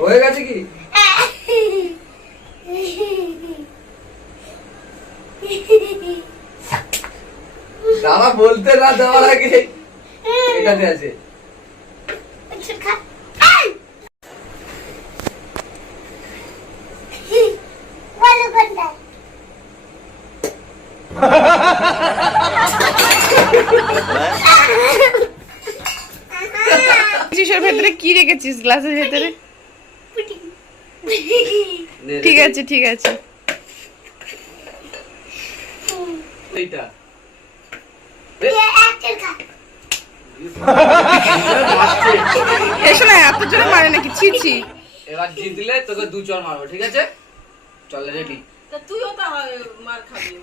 হয়ে গেছে কি? দাদা বলতে না দেওয়ার আগে এটাতে আছে। ভেতরে কি রেখেছিস গ্লাসের ভেতরে? ঠিক আছে ঠিক আছে। এইটা এসো না, এত জোরে মারে নাকি? ছিছি। এবার জিতলে তোকে 2 চড় মারবো, ঠিক আছে? চল রেডি। তা তুইও তো মার খাবি।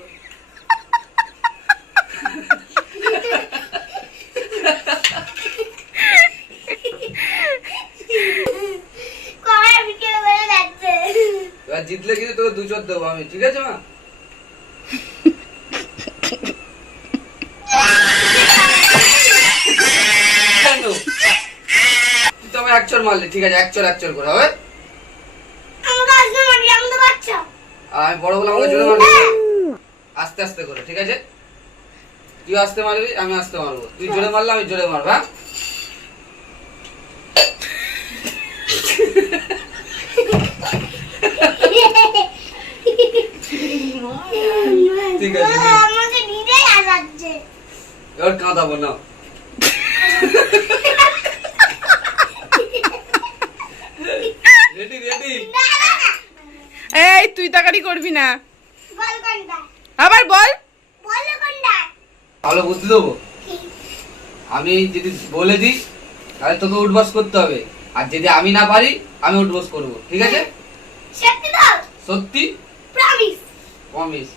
এবার জিতলে কিন্তু তোকে 2 চড় দেবো আমি, ঠিক আছে মা? তুই তো আমার 1 চড় মারলি, ঠিক আছে? 1 চড় করে হবে। আর আমি বড় বলে আমাকে জোরে মারবি, আস্তে আস্তে করে, ঠিক আছে? তুই আস্তে মারবি, আমি আস্তে মারবো। তুই জোরে মারলে আমি জোরে মারবো, হ্যাঁ? ঠিক আছে, এবার কাঁদাবো না। Ready ready. এই তুই তাকারি করবি না, আবার বল। ভালো বুদ্ধি দেবো। আমি যদি বলে দিই তাহলে তোকে উঠবাস করতে হবে, আর যদি আমি না পারি আমি উঠবাস করবো, ঠিক আছে? সত্যি প্রমিস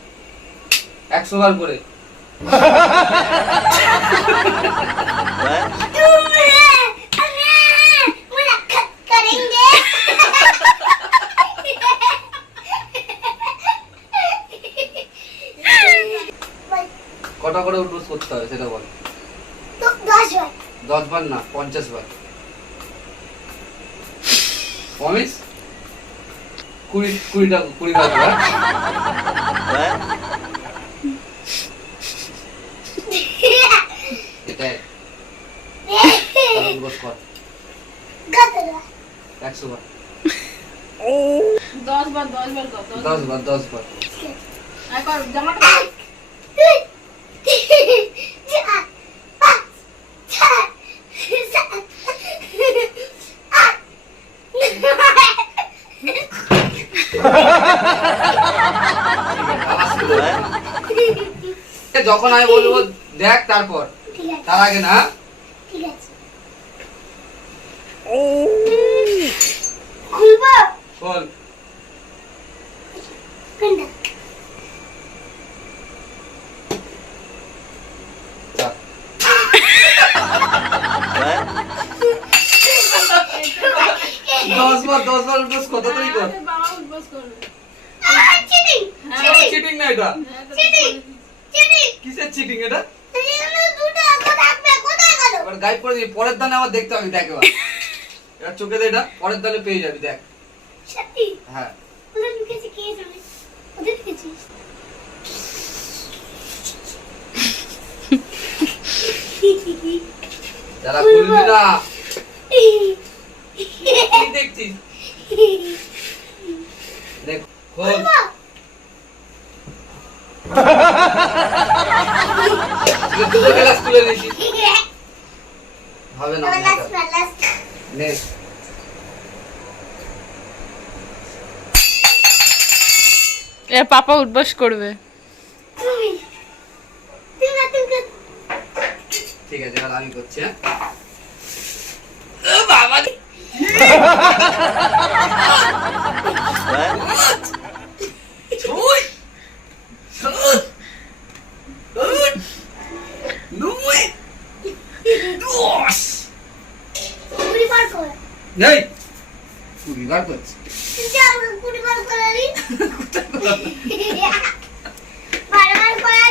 100 বার করে। কটা করে উঠবাস করতে হবে সেটা বল। 10 বার না, 50 বার। প্রমিস? 20 বার করে। এটাই উঠবাস কর 100 বার। 10 বার 10 বার। একবার জামাটা যখন আমি বলবো দেখ তারপর, তার আগে না। বল। দশ বার উঠবস কত তুই কর। বাবা উঠবস করবে। চিটিং না এটা? কিসের চিটিং এটা? এবার গাইড করে দিই, পরের দানে আবার দেখতে হবে, দেখ এবার। এবার চোখে দে, এটা পরের দানে পেয়ে যাবি, দেখ। হ্যাঁ যারা খুলবি না কি দেখছিস? দেখ খোল। দুটো গ্লাস তুলে নিয়েছি, হবে না। নেক্সট পাপা উঠবাস করবে। ঠিক আছে, এবার আমি করছি। বাবা নেই 20 বার করছি।